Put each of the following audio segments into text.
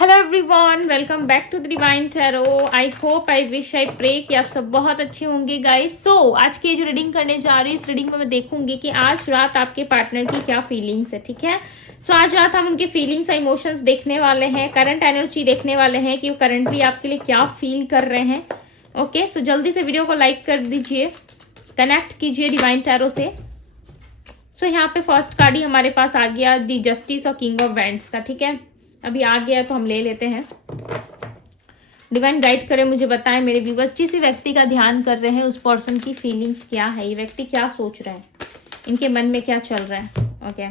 Hello everyone, welcome back to the divine tarot. I hope, I wish, I pray कि आप सब बहुत अच्छे होंगे गाइस। आज की जो रीडिंग करने जा रही हूँ, इस रीडिंग में मैं देखूंगी कि आज रात आपके पार्टनर की क्या फीलिंग्स है। ठीक है, आज रात हम उनकी फीलिंग्स और इमोशंस देखने वाले हैं, करंट एनर्जी देखने वाले हैं कि वो करंटली आपके लिए क्या फील कर रहे हैं। ओके, सो जल्दी से वीडियो को लाइक कर दीजिए, कनेक्ट कीजिए डिवाइन टैरो से। यहाँ पे फर्स्ट कार्ड ही हमारे पास आ गया, दी जस्टिस और किंग ऑफ वैंड्स का। ठीक है, अभी आ गया तो हम ले लेते हैं। डिवाइन गाइड करे, मुझे बताएं मेरे व्यूअर्स, जिस व्यक्ति का ध्यान कर रहे हैं उस पर्सन की फीलिंग्स क्या है, ये व्यक्ति क्या सोच रहे हैं, इनके मन में क्या चल रहा है। Okay,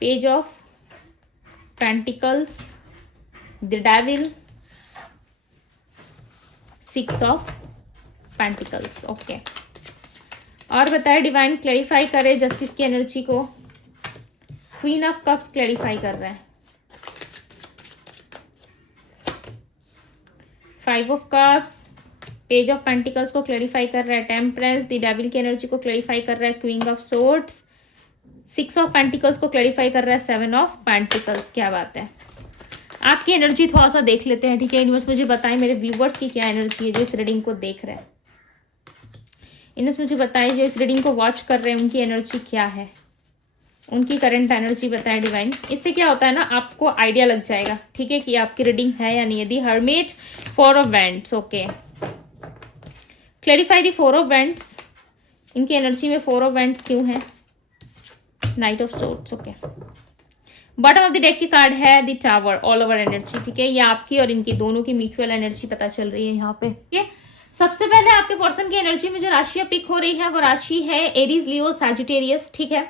page of pentacles, the devil, six of pentacles. Okay, और बताए डिवाइन, क्लैरिफाई करे जस्टिस की एनर्जी को। क्वीन ऑफ कप्स क्लैरिफाई कर रहा है, five of cups, page of pentacles को क्लैरिफाई कर रहा है, टेम्परेंस, द डेविल की एनर्जी को क्लैरिफाई कर रहा है, queen of swords, six of pentacles को क्लैरिफाई कर रहा है, सेवन ऑफ पेंटिकल्स। क्या बात है, आपकी एनर्जी थोड़ा सा देख लेते हैं। ठीक है, यूनिवर्स मुझे बताएं मेरे व्यूवर्स की क्या एनर्जी है जो इस रीडिंग को देख रहे हैं। यूनिवर्स मुझे बताएं जो इस रीडिंग को वॉच कर रहे हैं उनकी एनर्जी क्या है, उनकी करंट एनर्जी बताएं डिवाइन। इससे क्या होता है ना, आपको आइडिया लग जाएगा, ठीक है, कि आपकी रीडिंग है या नहीं। यदि hermit, four of wands. Okay, clarify the four of wands, इनकी एनर्जी में फोर ऑफ वैंड्स क्यों है। Night of swords. Okay, bottom of the deck की कार्ड है the tower, all over energy. ठीक है, ये आपकी और इनकी दोनों की म्यूचुअल एनर्जी पता चल रही है यहाँ पे। ठीक है, सबसे पहले आपके पर्सन की एनर्जी में जो राशियां पिक हो रही है वो राशि है एरीज, लियो, सैजिटेरियस। ठीक है,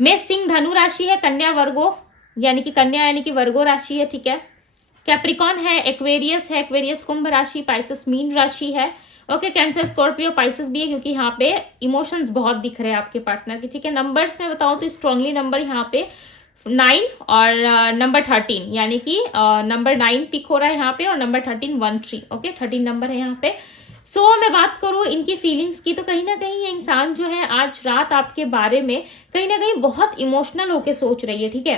मेष, सिंह, धनु राशि है, कन्या, वर्गो यानी कि कन्या यानी कि वर्गो राशि है। ठीक है, कैप्रिकॉन है, एक्वेरियस है, एक्वेरियस कुंभ राशि, पाइसेस मीन राशि है। ओके, कैंसर, स्कॉर्पियो, पाइसेस भी है, क्योंकि यहाँ पे इमोशंस बहुत दिख रहे हैं आपके पार्टनर के। ठीक है, नंबर्स में बताऊं तो स्ट्रांगली नंबर यहाँ पे 9 और नंबर 13, यानी कि नंबर 9 पिक हो रहा है यहाँ पे और नंबर 13 13। ओके, 13 नंबर है यहाँ पे। मैं बात करूँ इनकी फीलिंग्स की, तो कहीं ना कहीं ये इंसान जो है आज रात आपके बारे में कहीं ना कहीं बहुत इमोशनल होके सोच रही है। ठीक है,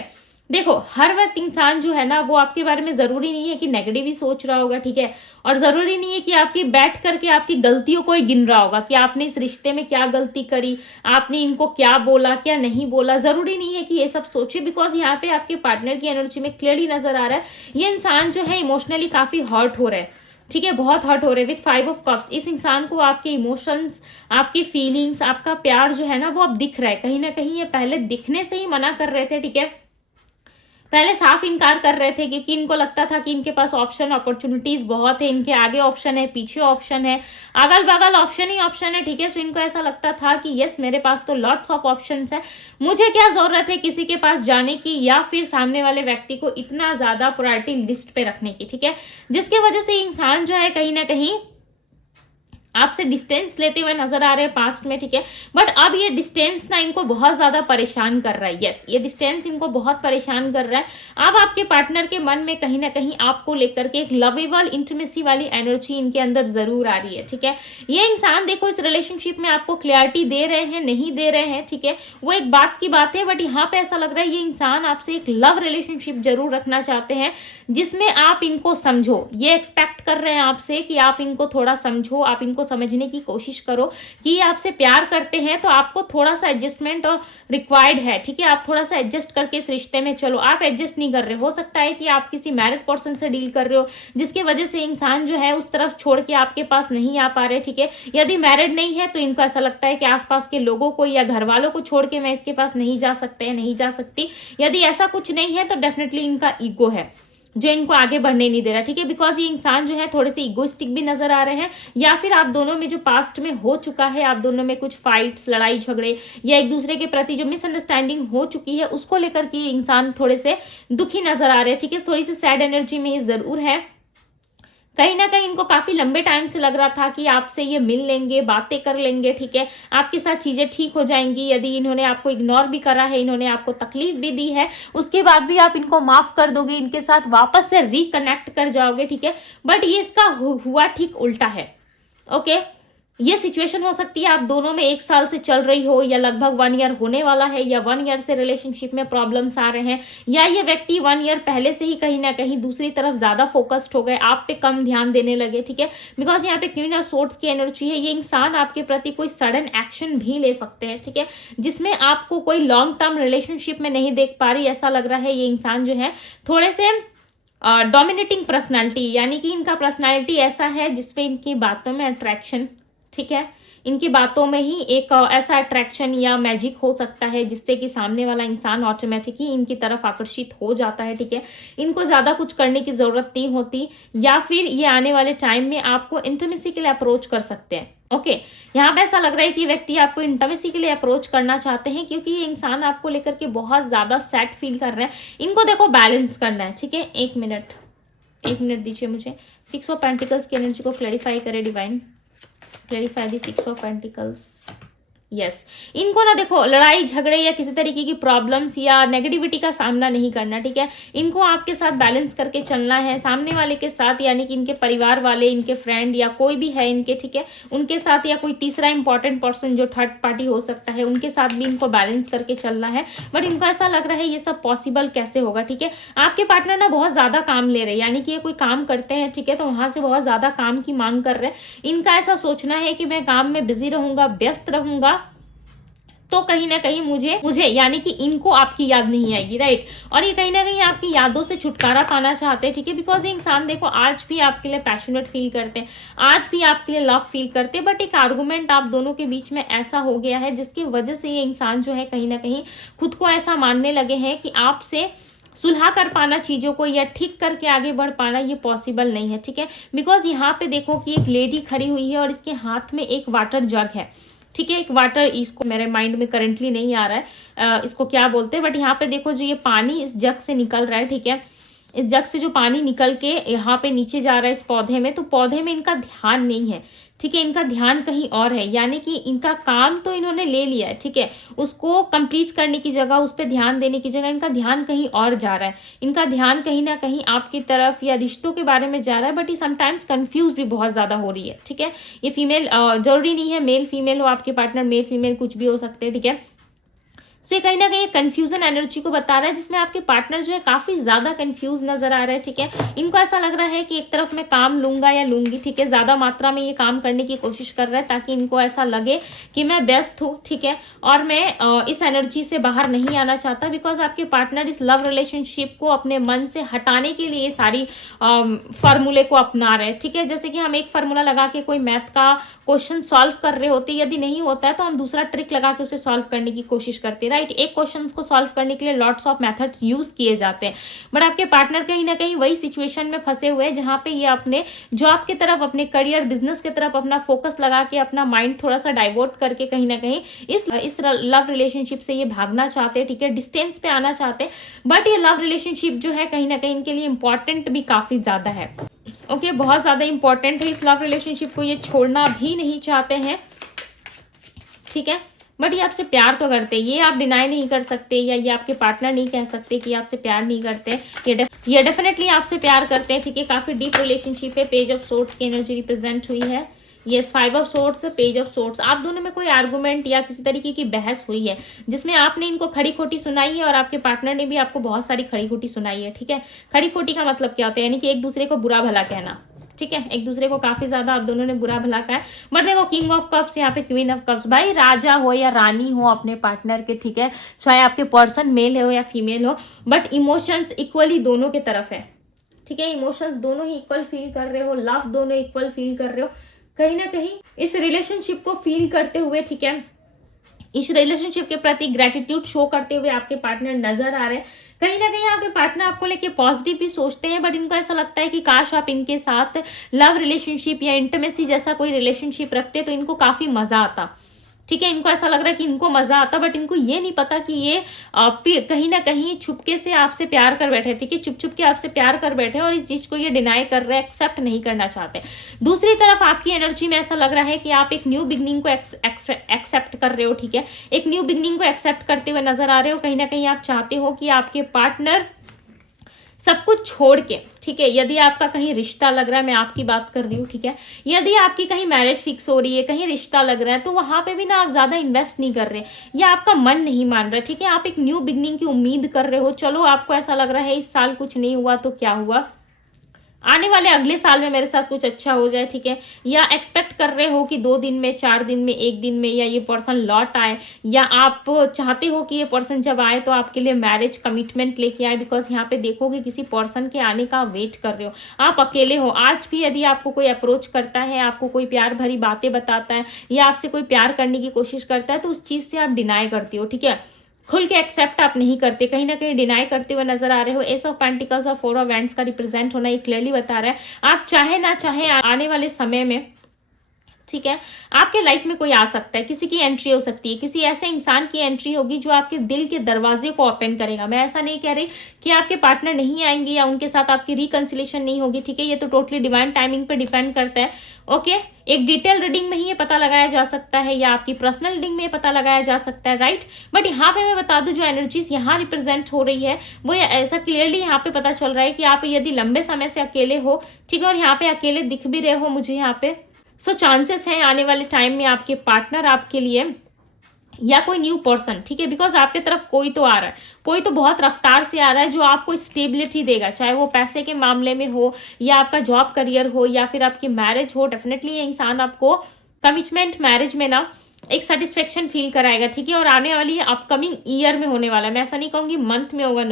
देखो हर वक्त इंसान जो है ना वो आपके बारे में जरूरी नहीं है कि नेगेटिव ही सोच रहा होगा। ठीक है, और जरूरी नहीं है कि आपकी बैठ करके आपकी गलतियों को ही गिन रहा होगा कि आपने इस रिश्ते में क्या गलती करी, आपने इनको क्या बोला क्या नहीं बोला। जरूरी नहीं है कि ये सब सोचे, बिकॉज यहाँ पे आपके पार्टनर की एनर्जी में क्लियरली नजर आ रहा है ये इंसान जो है इमोशनली काफी हर्ट हो रहा है। ठीक है, बहुत हर्ट हो रहे हैं विथ फाइव ऑफ कप्स। इस इंसान को आपके इमोशंस, आपकी फीलिंग्स, आपका प्यार जो है ना वो अब दिख रहा है। कहीं ना कहीं ये पहले दिखने से ही मना कर रहे थे। ठीक है, पहले साफ इनकार कर रहे थे क्योंकि इनको लगता था कि इनके पास ऑप्शन, अपॉर्चुनिटीज बहुत है, इनके आगे ऑप्शन है, पीछे ऑप्शन है, अगल बगल ऑप्शन ही ऑप्शन है। ठीक है, सो इनको ऐसा लगता था कि यस मेरे पास तो लॉट्स ऑफ ऑप्शंस है, मुझे क्या जरूरत है किसी के पास जाने की या फिर सामने वाले व्यक्ति को इतना ज्यादा प्रायोरिटी लिस्ट पे रखने की। ठीक है, जिसकी वजह से इंसान जो है कहीं ना कहीं आपसे डिस्टेंस लेते हुए नजर आ रहे हैं पास्ट में। ठीक है, बट अब ये डिस्टेंस ना इनको बहुत ज्यादा परेशान कर रहा है। यस, ये डिस्टेंस इनको बहुत परेशान कर रहा है। अब आपके पार्टनर के मन में कहीं ना कहीं आपको लेकर के एक लवेबल इंटीमेसी वाली एनर्जी इनके अंदर जरूर आ रही है। ठीक है, ये इंसान देखो इस रिलेशनशिप में आपको क्लैरिटी दे रहे हैं नहीं दे रहे हैं, ठीक है, वो एक बात की बात है, बट यहाँ पे ऐसा लग रहा है ये इंसान आपसे एक लव रिलेशनशिप जरूर रखना चाहते हैं जिसमें आप इनको समझो। ये एक्सपेक्ट कर रहे हैं आपसे कि आप इनको थोड़ा समझो, आप इनको समझने की कोशिश करो कि ये आपसे प्यार करते हैं, तो आपको थोड़ा सा एडजस्टमेंट और रिक्वायर्ड है। ठीक है, आप थोड़ा सा एडजस्ट करके इस रिश्ते में चलो। आप एडजस्ट नहीं कर रहे, हो सकता है कि आप किसी मैरिड पर्सन से डील कर रहे हो जिसकी वजह से इंसान जो है उस तरफ छोड़ के आपके पास नहीं आ पा रहे। ठीक है, यदि मैरिड नहीं है तो इनको ऐसा लगता है कि आसपास के लोगों को या घर वालों को छोड़ के मैं इसके पास नहीं जा सकते, नहीं जा सकती। यदि ऐसा कुछ नहीं है तो डेफिनेटली इनका ईगो है जो इनको आगे बढ़ने नहीं दे रहा। ठीक है, बिकॉज ये इंसान जो है थोड़े से इगोइस्टिक भी नजर आ रहे हैं, या फिर आप दोनों में जो पास्ट में हो चुका है, आप दोनों में कुछ फाइट्स, लड़ाई झगड़े या एक दूसरे के प्रति जो मिसअंडरस्टैंडिंग हो चुकी है उसको लेकर के इंसान थोड़े से दुखी नजर आ रहे हैं। ठीक है, थोड़ी सी सैड एनर्जी में ये जरूर है। कहीं ना कहीं इनको काफी लंबे टाइम से लग रहा था कि आपसे ये मिल लेंगे, बातें कर लेंगे। ठीक है, आपके साथ चीजें ठीक हो जाएंगी। यदि इन्होंने आपको इग्नोर भी करा है, इन्होंने आपको तकलीफ भी दी है, उसके बाद भी आप इनको माफ कर दोगे, इनके साथ वापस से रिकनेक्ट कर जाओगे। ठीक है, बट ये इसका हुआ ठीक उल्टा है। ओके, ये सिचुएशन हो सकती है आप दोनों में 1 साल से चल रही हो, या लगभग 1 ईयर होने वाला है, या 1 ईयर से रिलेशनशिप में प्रॉब्लम्स आ रहे हैं, या ये व्यक्ति 1 ईयर पहले से ही कहीं ना कहीं दूसरी तरफ ज्यादा फोकस्ड हो गए, आप पे कम ध्यान देने लगे, ठीक है। बिकॉज यहाँ पे क्वीन ऑफ सोर्ड्स की एनर्जी है, ये इंसान आपके प्रति कोई सडन एक्शन भी ले सकते हैं, ठीक है, जिसमें आपको कोई लॉन्ग टर्म रिलेशनशिप में नहीं देख पा रही। ऐसा लग रहा है ये इंसान जो है थोड़े से डोमिनेटिंग पर्सनैलिटी, यानी कि इनका पर्सनैलिटी ऐसा है जिसपे इनकी बातों में अट्रैक्शन, ठीक है, इनकी बातों में ही एक ऐसा अट्रैक्शन या मैजिक हो सकता है जिससे कि सामने वाला इंसान ऑटोमेटिक ही इनकी तरफ आकर्षित हो जाता है, ठीक है। इनको ज्यादा कुछ करने की जरूरत नहीं होती, या फिर ये आने वाले टाइम में आपको इंटीमेसी के लिए अप्रोच कर सकते हैं। ओके, यहाँ पे ऐसा लग रहा है कि व्यक्ति आपको इंटीमेसी के लिए अप्रोच करना चाहते हैं, क्योंकि ये इंसान आपको लेकर के बहुत ज्यादा सैड फील कर रहे हैं। इनको देखो बैलेंस करना है, ठीक है। एक मिनट दीजिए मुझे। 6 ऑफ पेंटिकल्स की एनर्जी को क्लैरिफाई करे divine, clarify the 6 of pentacles. Yes, इनको ना देखो लड़ाई झगड़े या किसी तरीके की प्रॉब्लम्स या नेगेटिविटी का सामना नहीं करना, ठीक है। इनको आपके साथ बैलेंस करके चलना है, सामने वाले के साथ, यानी कि इनके परिवार वाले, इनके फ्रेंड या कोई भी है इनके, ठीक है, उनके साथ, या कोई तीसरा इंपॉर्टेंट पर्सन जो थर्ड पार्टी हो सकता है, उनके साथ भी इनको बैलेंस करके चलना है। बट इनको ऐसा लग रहा है ये सब पॉसिबल कैसे होगा, ठीक है। आपके पार्टनर ना बहुत ज्यादा काम ले रहे हैं, यानी कि ये कोई काम करते हैं, ठीक है, तो वहां से बहुत ज्यादा काम की मांग कर रहे हैं। इनका ऐसा सोचना है कि मैं काम में बिजी रहूंगा, व्यस्त रहूंगा, तो कहीं ना कहीं मुझे यानी कि इनको आपकी याद नहीं आएगी, राइट। और ये कहीं ना कहीं आपकी यादों से छुटकारा पाना चाहते हैं, ठीक है। बिकॉज ये इंसान देखो आज भी आपके लिए पैशनेट फील करते हैं, आज भी आपके लिए लव फील करते हैं, बट एक आर्गुमेंट आप दोनों के बीच में ऐसा हो गया है जिसकी वजह से ये इंसान जो है कहीं ना कहीं खुद को ऐसा मानने लगे हैं कि आपसे सुलह कर पाना चीजों को या ठीक करके आगे बढ़ पाना ये पॉसिबल नहीं है, ठीक है। बिकॉज यहाँ पे देखो कि एक लेडी खड़ी हुई है और इसके हाथ में एक वाटर जग है, ठीक है। एक वाटर, इसको मेरे माइंड में करंटली नहीं आ रहा है इसको क्या बोलते हैं, बट यहाँ पे देखो जो ये पानी इस जग से निकल रहा है, ठीक है, इस जग से जो पानी निकल के यहाँ पे नीचे जा रहा है इस पौधे में, तो पौधे में इनका ध्यान नहीं है, ठीक है, इनका ध्यान कहीं और है। यानी कि इनका काम तो इन्होंने ले लिया है, ठीक है, उसको कंप्लीट करने की जगह, उस पर ध्यान देने की जगह इनका ध्यान कहीं और जा रहा है। इनका ध्यान कहीं ना कहीं आपकी तरफ या रिश्तों के बारे में जा रहा है, बट ये समटाइम्स कंफ्यूज भी बहुत ज्यादा हो रही है, ठीक है। ये फीमेल जरूरी नहीं है मेल फीमेल हो, आपके पार्टनर मेल फीमेल कुछ भी हो सकते हैं, ठीक है। सो ये कहीं ना कहीं कंफ्यूजन एनर्जी को बता रहा है, जिसमें आपके पार्टनर जो है काफी ज्यादा कंफ्यूज नजर आ रहे हैं, ठीक है। इनको ऐसा लग रहा है कि एक तरफ मैं काम लूंगा या लूंगी, ठीक है, ज्यादा मात्रा में ये काम करने की कोशिश कर रहा है ताकि इनको ऐसा लगे कि मैं व्यस्त हूँ, ठीक है, और मैं इस एनर्जी से बाहर नहीं आना चाहता। बिकॉज आपके पार्टनर इस लव रिलेशनशिप को अपने मन से हटाने के लिए सारी फॉर्मूले को अपना रहे हैं, ठीक है। जैसे कि हम एक फार्मूला लगा के कोई मैथ का क्वेश्चन सॉल्व कर रहे होते, यदि नहीं होता है तो हम दूसरा ट्रिक लगा के उसे सॉल्व करने की कोशिश करते हैं, राइट। एक क्वेश्चन को सॉल्व करने के लिए लॉट्स ऑफ मेथड्स यूज किए जाते हैं, बट आपके पार्टनर कहीं ना कहीं वही सिचुएशन में फंसे हुए हैं जहां पे ये अपने जॉब की तरफ, अपने करियर बिजनेस की तरफ अपना फोकस लगा के अपना माइंड थोड़ा सा डाइवर्ट करके कहीं ना कहीं इस लव रिलेशनशिप से ये भागना चाहते हैं, ठीक है, डिस्टेंस पे आना चाहते हैं। बट ये लव रिलेशनशिप जो है कहीं ना कहीं इनके लिए इंपॉर्टेंट भी काफी ज्यादा है, ओके, बहुत ज्यादा इंपॉर्टेंट है। इस लव रिलेशनशिप को ये छोड़ना भी नहीं चाहते हैं, ठीक है, बट ये आपसे प्यार तो करते हैं, ये आप डिनाई नहीं कर सकते, या ये आपके पार्टनर नहीं कह सकते कि आपसे प्यार नहीं करते। ये डेफिनेटली आपसे प्यार करते हैं, ठीक है, काफी डीप रिलेशनशिप है। पेज ऑफ सोर्ड्स की एनर्जी रिप्रेजेंट हुई है, yes, 5 of swords, page of swords. आप दोनों में कोई आर्गुमेंट या किसी तरीके की बहस हुई है जिसमें आपने इनको खड़ी खोटी सुनाई है और आपके पार्टनर ने भी आपको बहुत सारी खड़ी खोटी सुनाई है, ठीक है। खड़ी खोटी का मतलब क्या होता है, यानी कि एक दूसरे को बुरा भला कहना, ठीक है, एक दूसरे को काफी ज्यादा आप दोनों ने बुरा भला कहा है। बट देखो किंग ऑफ कप्स, यहाँ पे क्वीन ऑफ कप्स, भाई राजा हो या रानी हो अपने पार्टनर के, ठीक है, चाहे आपके पर्सन मेल हो या फीमेल हो, बट इमोशंस इक्वली दोनों के तरफ है, ठीक है, इमोशंस दोनों ही इक्वल फील कर रहे हो, लव दोनों इक्वल फील कर रहे हो, कहीं ना कहीं इस रिलेशनशिप को फील करते हुए, ठीक है, इस रिलेशनशिप के प्रति ग्रेटिट्यूड शो करते हुए आपके पार्टनर नजर आ रहे हैं। कहीं ना कहीं आपके पार्टनर आपको लेके पॉजिटिव भी सोचते हैं, बट इनको ऐसा लगता है कि काश आप इनके साथ लव रिलेशनशिप या इंटीमेसी जैसा कोई रिलेशनशिप रखते तो इनको काफी मजा आता, ठीक है। इनको ऐसा लग रहा है कि इनको मजा आता, बट इनको ये नहीं पता कि ये कहीं ना कहीं छुपके से आपसे प्यार कर बैठे, ठीक है, चुप चुप के आपसे प्यार कर बैठे और इस चीज को ये डिनाई कर रहे हैं, एक्सेप्ट नहीं करना चाहते। दूसरी तरफ आपकी एनर्जी में ऐसा लग रहा है कि आप एक न्यू बिगनिंग को एक्सेप्ट कर रहे हो, ठीक है, एक न्यू बिगनिंग को एक्सेप्ट करते हुए नजर आ रहे हो। कहीं ना कहीं आप चाहते हो कि आपके पार्टनर सब कुछ छोड़ के, ठीक है। यदि आपका कहीं रिश्ता लग रहा है, मैं आपकी बात कर रही हूँ, ठीक है, यदि आपकी कहीं मैरिज फिक्स हो रही है, कहीं रिश्ता लग रहा है, तो वहां पे भी ना आप ज्यादा इन्वेस्ट नहीं कर रहे या आपका मन नहीं मान रहा, ठीक है। आप एक न्यू बिगनिंग की उम्मीद कर रहे हो, चलो आपको ऐसा लग रहा है इस साल कुछ नहीं हुआ तो क्या हुआ, आने वाले अगले साल में मेरे साथ कुछ अच्छा हो जाए, ठीक है। या एक्सपेक्ट कर रहे हो कि 2 दिन में, 4 दिन में, 1 दिन में या ये पर्सन लौट आए, या आप चाहते हो कि ये पर्सन जब आए तो आपके लिए मैरिज कमिटमेंट लेके आए, बिकॉज यहाँ पे देखोगे किसी पर्सन के आने का वेट कर रहे हो, आप अकेले हो। आज भी यदि आपको कोई अप्रोच करता है, आपको कोई प्यार भरी बातें बताता है या आपसे कोई प्यार करने की कोशिश करता है, तो उस चीज से आप डिनाई करती हो, ठीक है, खुल के एक्सेप्ट आप नहीं करते, कहीं ना कहीं डिनाई करते हुए नजर आ रहे हो। एस ऑफ पेंटिकल्स और 4 ऑफ वैंड्स का रिप्रेजेंट होना ये क्लियरली बता रहा है आप चाहे ना चाहे आने वाले समय में, ठीक है, आपके लाइफ में कोई आ सकता है, किसी की एंट्री हो सकती है, किसी ऐसे इंसान की एंट्री होगी जो आपके दिल के दरवाजे को ओपन करेगा। मैं ऐसा नहीं कह रही कि आपके पार्टनर नहीं आएंगे या उनके साथ आपकी रिकंसिलेशन नहीं होगी, ठीक है, ये तो टोटली डिवाइन टाइमिंग पे डिपेंड करता है। ओके, एक डिटेल रीडिंग में ही ये पता लगाया जा सकता है या आपकी पर्सनल रीडिंग में ये पता लगाया जा सकता है, राइट। बट यहाँ पे मैं बता दूं, जो एनर्जीज यहाँ रिप्रेजेंट हो रही है वो ऐसा क्लियरली यहाँ पे पता चल रहा है कि आप यदि लंबे समय से अकेले हो, ठीक है, और यहाँ पे अकेले दिख भी रहे हो मुझे यहाँ पे, सो चांसेस हैं आने वाले टाइम में आपके पार्टनर आपके लिए या कोई न्यू पर्सन, ठीक है, बिकॉज आपके तरफ कोई तो आ रहा है, कोई तो बहुत रफ्तार से आ रहा है जो आपको स्टेबिलिटी देगा, चाहे वो पैसे के मामले में हो या आपका जॉब करियर हो या फिर आपकी मैरिज हो। डेफिनेटली ये इंसान आपको कमिटमेंट मैरिज में ना एक सेटिस्फेक्शन फील कराएगा, ठीक है, और आने वाली अपकमिंग ईयर में होने वाला है। मैं ऐसा नहीं कहूंगी मंथ में होगा,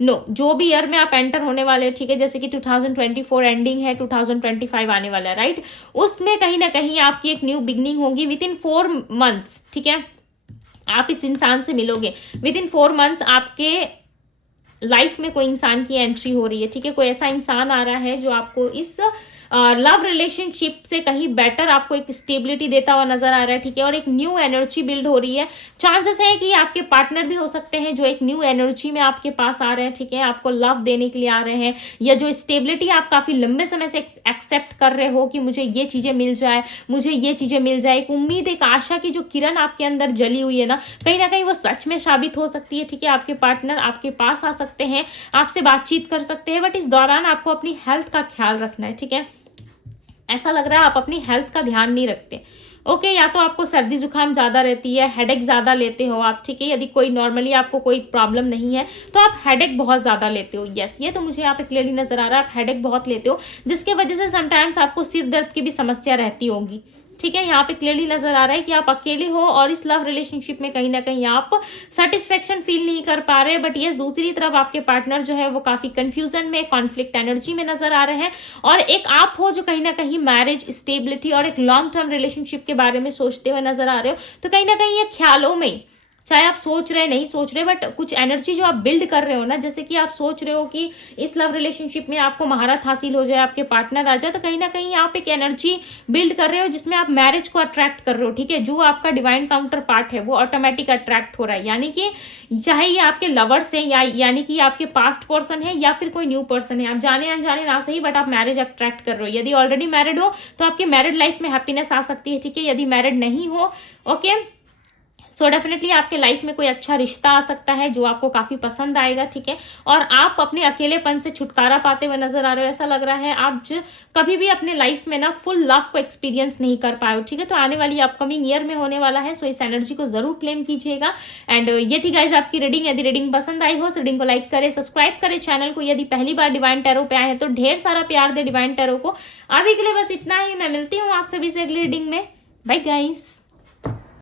नो, जो भी ईयर में आप एंटर होने वाले, ठीक है, जैसे कि 2024 एंडिंग है, 2025 आने वाला है, राइट, उसमें कहीं ना कहीं आपकी एक न्यू बिगनिंग होगी विद इन 4 मंथ्स, ठीक है। आप इस इंसान से मिलोगे विद इन 4 मंथ्स, आपके लाइफ में कोई इंसान की एंट्री हो रही है, ठीक है, कोई ऐसा इंसान आ रहा है जो आपको इस लव रिलेशनशिप से कहीं बेटर आपको एक स्टेबिलिटी देता हुआ नजर आ रहा है, ठीक है, और एक न्यू एनर्जी बिल्ड हो रही है। चांसेस है कि आपके पार्टनर भी हो सकते हैं जो एक न्यू एनर्जी में आपके पास आ रहे हैं, ठीक है, आपको लव देने के लिए आ रहे हैं, या जो स्टेबिलिटी आप काफी लंबे समय से एक्सेप्ट कर रहे हो कि मुझे ये चीजें मिल जाए, मुझे ये चीजें मिल जाए, एक उम्मीद, एक आशा की जो किरण आपके अंदर जली हुई है ना, कहीं वो सच में साबित हो सकती है, ठीक है। आपके पार्टनर आपके पास आ सकते हैं, आपसे बातचीत कर सकते हैं, बट इस दौरान आपको अपनी हेल्थ का ख्याल रखना है, ठीक है। ऐसा लग रहा है आप अपनी हेल्थ का ध्यान नहीं रखते, ओके, या तो आपको सर्दी जुकाम ज्यादा रहती है, हेडेक ज्यादा लेते हो आप, ठीक है, यदि कोई नॉर्मली आपको कोई प्रॉब्लम नहीं है तो आप हेडेक बहुत ज्यादा लेते हो, यस, ये तो मुझे यहाँ पे क्लियरली नजर आ रहा है, आप हेडेक बहुत लेते हो, जिसके वजह से समटाइम्स आपको सिर दर्द की भी समस्या रहती होगी, ठीक है। यहाँ पे क्लियरली नजर आ रहा है कि आप अकेले हो और इस लव रिलेशनशिप में कहीं ना कहीं आप सेटिस्फेक्शन फील नहीं कर पा रहे, बट यस, दूसरी तरफ आपके पार्टनर जो है वो काफी कंफ्यूजन में, कॉन्फ्लिक्ट एनर्जी में नजर आ रहे हैं, और एक आप हो जो कहीं ना कहीं मैरिज, स्टेबिलिटी और एक लॉन्ग टर्म रिलेशनशिप के बारे में सोचते हुए नजर आ रहे हो। तो कहीं ना कहीं ये ख्यालों में, चाहे आप सोच रहे नहीं सोच रहे, बट कुछ एनर्जी जो आप बिल्ड कर रहे हो ना, जैसे कि आप सोच रहे हो कि इस लव रिलेशनशिप में आपको महारत हासिल हो जाए, आपके पार्टनर आ जाए, तो कहीं ना कहीं आप एक एनर्जी बिल्ड कर रहे हो जिसमें आप मैरिज को अट्रैक्ट कर रहे हो, ठीक है। जो आपका डिवाइन काउंटर पार्ट है वो ऑटोमेटिक अट्रैक्ट हो रहा है, यानी कि चाहे ये आपके लवर्स हैं या यानी कि आपके पास्ट पर्सन है या फिर कोई न्यू पर्सन है, आप जाने अनजाने ना सही, बट आप मैरिज अट्रैक्ट कर रहे हो। यदि ऑलरेडी मैरिड हो तो आपके मैरिड लाइफ में हैप्पीनेस आ सकती है, ठीक है, यदि मैरिड नहीं हो, ओके, सो डेफिनेटली आपके लाइफ में कोई अच्छा रिश्ता आ सकता है जो आपको काफी पसंद आएगा, ठीक है, और आप अपने अकेलेपन से छुटकारा पाते हुए नजर आ रहे हो। ऐसा लग रहा है आप कभी भी अपने लाइफ में ना फुल लव को एक्सपीरियंस नहीं कर पाए हो, ठीक है, तो आने वाली अपकमिंग ईयर में होने वाला है, सो इस एनर्जी को जरूर क्लेम कीजिएगा। एंड ये थी गाइज आपकी रीडिंग। यदि रीडिंग पसंद आई हो तो रीडिंग को लाइक करें, सब्सक्राइब करें चैनल को। यदि पहली बार डिवाइन टैरो पे आए हैं तो ढेर सारा प्यार दे डिवाइन टैरो को। अभी के लिए बस इतना ही, मैं मिलती हूँ आप सभी से अगली रीडिंग में। Bye guys.